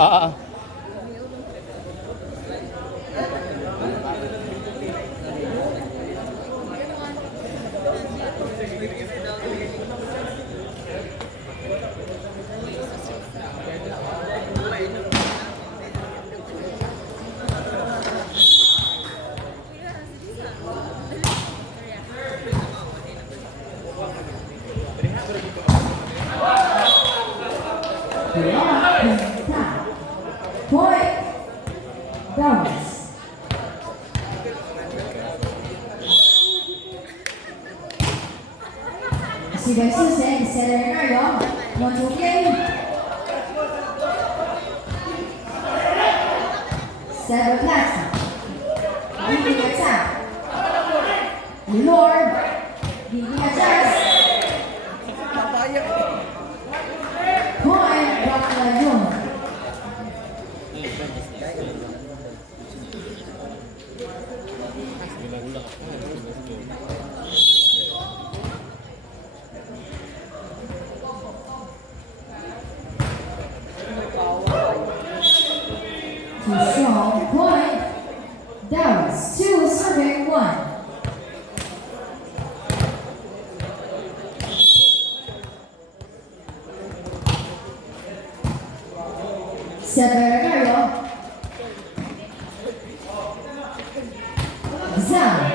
Ah. Point. Downs. Si Susan, center Mario. 1-2 game. 7 pass. Giving attack. Lord. Giving attack. Point. Baclayon. Too strong. Point. Downs. 2 serving 1. Seven Zhang.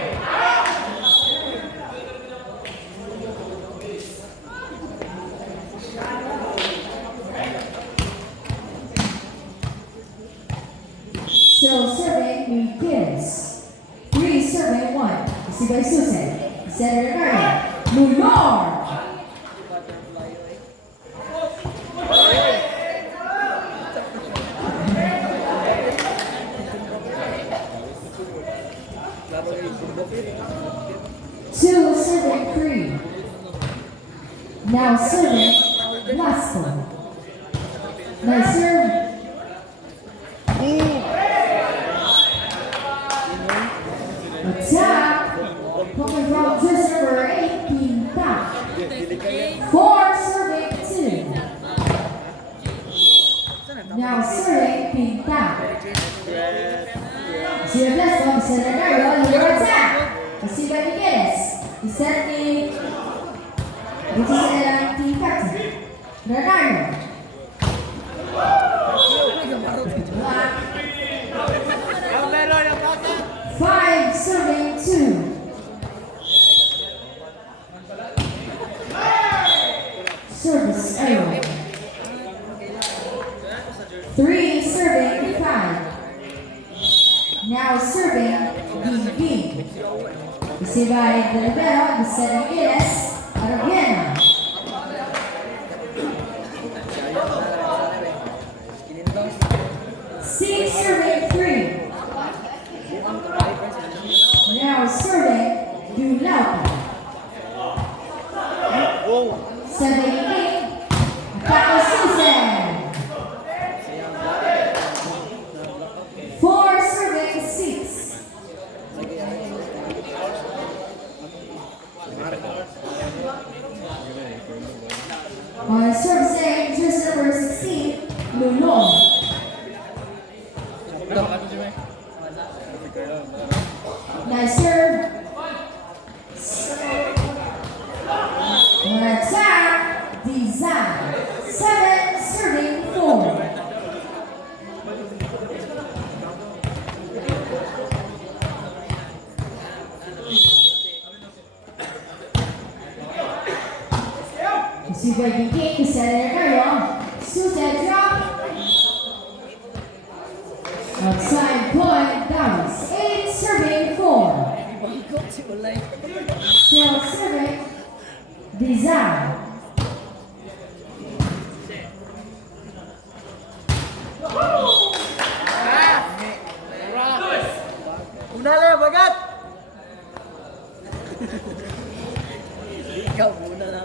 Still serving begins. 3 serving 1. See by Susan. Senator Garden. New York. Two serving 3. Now serving Lasco. Nice serve. Attack. Coming from just number 18. Back. 4 serving 2. Now serving Pinta. See the best one, Senator Mario. Your attack. Let's see what he gets. He's sending. This is team captain. Bernardo. 5 serving 2. Service error. 3 serving 5. Now serving DB. Received by the libero, the setting is Arabiana. 6 serving 3. Now serving Dulauta. 7 Taco Susan. 4 serving 6. On servicing just number 16, Lulong. Nice serve. Attack. Design. 7 serving 4. See where you get the center area. Susan drop. Outside point downs. 8 serving 4. Still serving. Design. Unala, bagat! Ikaw muna na.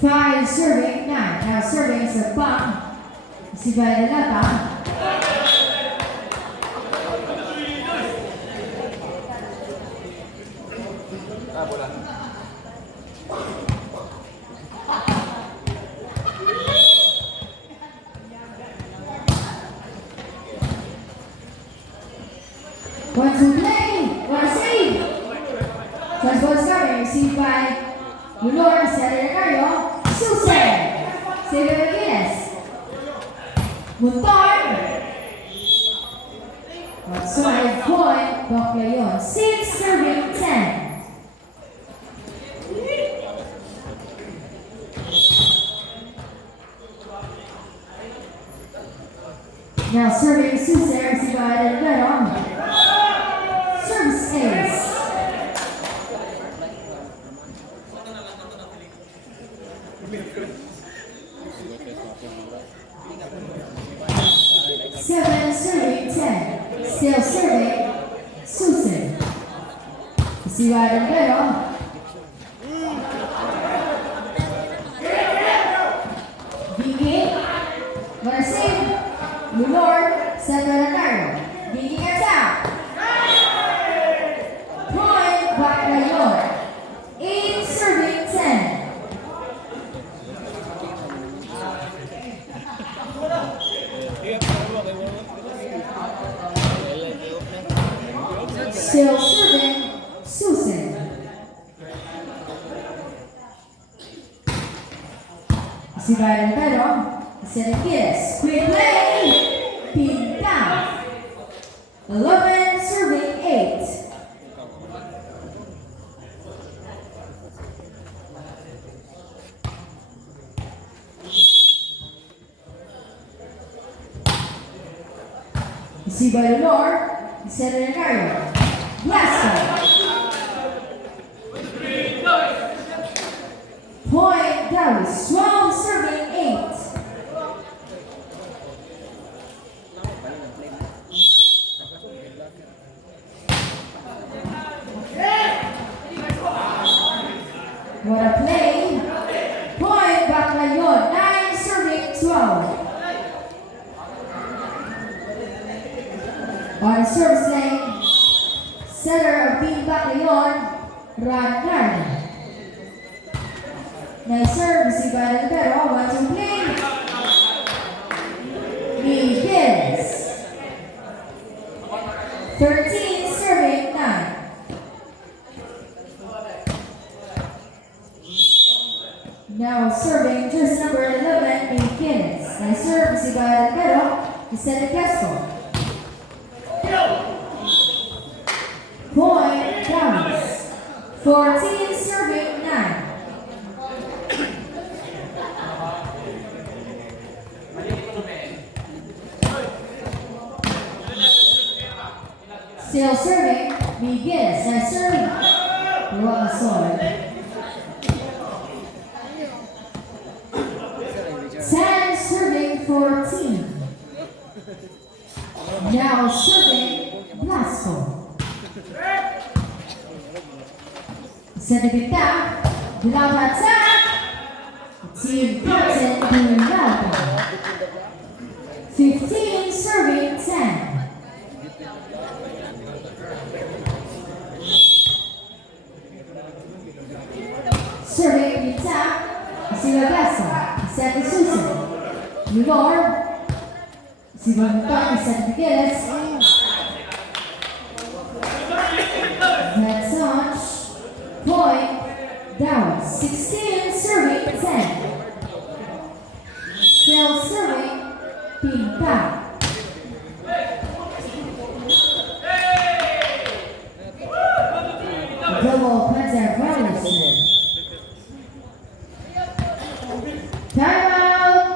Five serving, nine. Now serving is a bump. Si Bailata. One to play. One save. Transport serving received by Lulor Serenario. Susan. Save it against Muntar. Outside point. Baclayon. 6 serving 10. Now serving Susan received by Lulor. Service ace. Seven serving 10. Still serving Susan. See right in middle. Vicky. Wanna save? Lulor. Serenaro. Vicky gets out. Point Baclayon. 8 serving 10. Still serving Susan. Si Byron Pero, Senequiles, quick play, pin down. 11 serving 8. Si Byron Senecario, Blaster. Point Dallas, 12 serving 8. What a play. Point Baclayon, 9 serving 12. On service lane, center of Team Baclayon, Ron Garden. Nice serve, received by the Pero, 1-2 play. Begins. 13 serving 9. Now serving just number 11, begins. Nice serve, received by the Pero, Vicente Castro. Point Dallas. 14 serving 9. Still serving, begins. Nice serve. Wrong sword. 10 serving 14. Now serving Blasco. Send it down. Without attack. Team Captain Dunlapa. 15 serving 10. Serving attack. Silabasa. Send to Susan. Lulor. Sibantan. Send to Gillis. That's launch. Point down. 16 serving 10. Still serving Pinta. Double Panzer Violation. Timeout.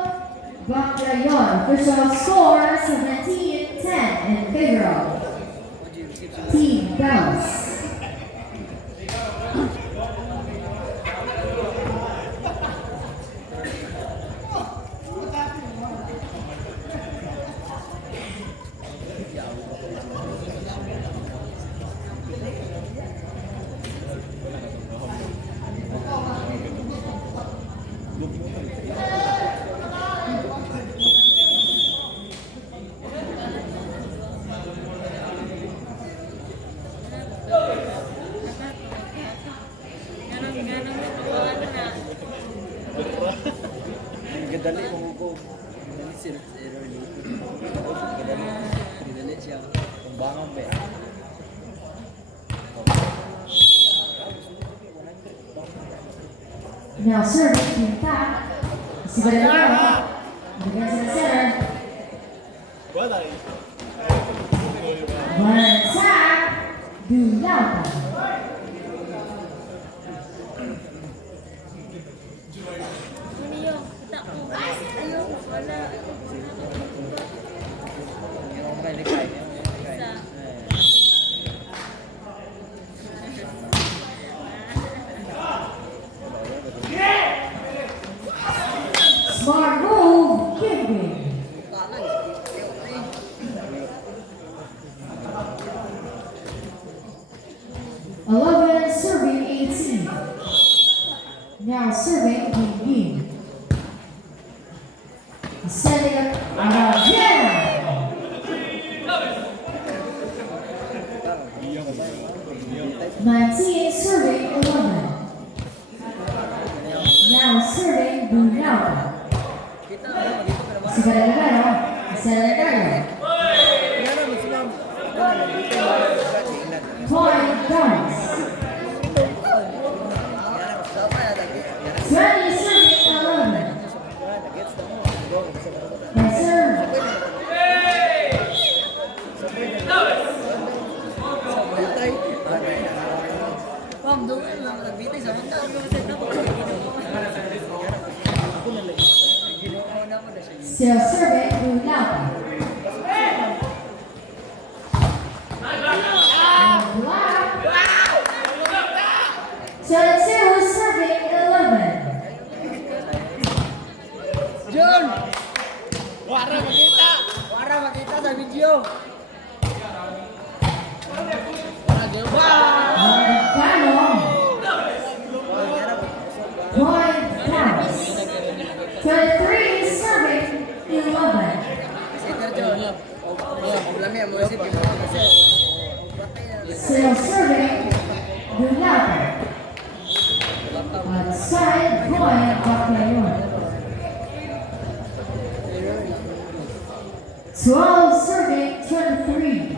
Baclayon. Official score 17-10 in favor of Team Dallas. dali mo ko. Dali si Early. Dali siya. Kumbangan ba? Now serving Team Pac. Si Badalero. Against the center. One attack. Dulauta. Yung may likay. Smart move. Kicking. Eleven serving 18. Now serving Team B. Setting up again. 19 serving 11. Now serving Bunauta. Si Badalero. Badalero. Point guns. 20 serving 11. Yes, sir. Ma'am, doon lang nagbitay sa mga tao. Still serving Bunauta. So the two is serving 11. John! Wara makita! Wara makita sa video! Wara John! Gano. Point pass. 23 is serving 11. Center John! Problemnya mo si Pino kasi. Still serving Bunauta. Outside point Baclayon. 12 serving 23.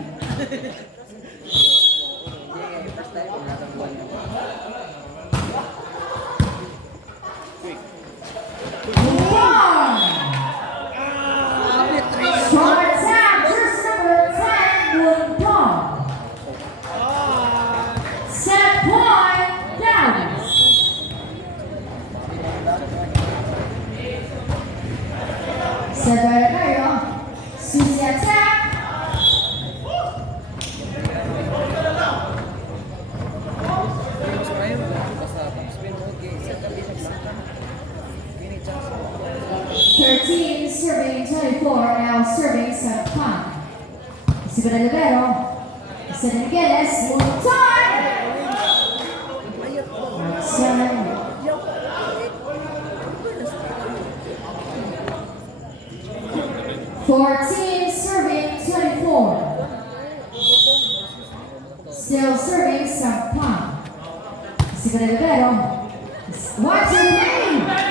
Strong attack, just number 10, Woodball. Set point, Dallas. Set by Cairo. Susie attack. Thirteen serving 24, now serving Sampan. Si Badalero. Setting Guinness, one time. Outside. 14 serving 24. Still serving Sampan. Si Badalero. 1, 2, 3.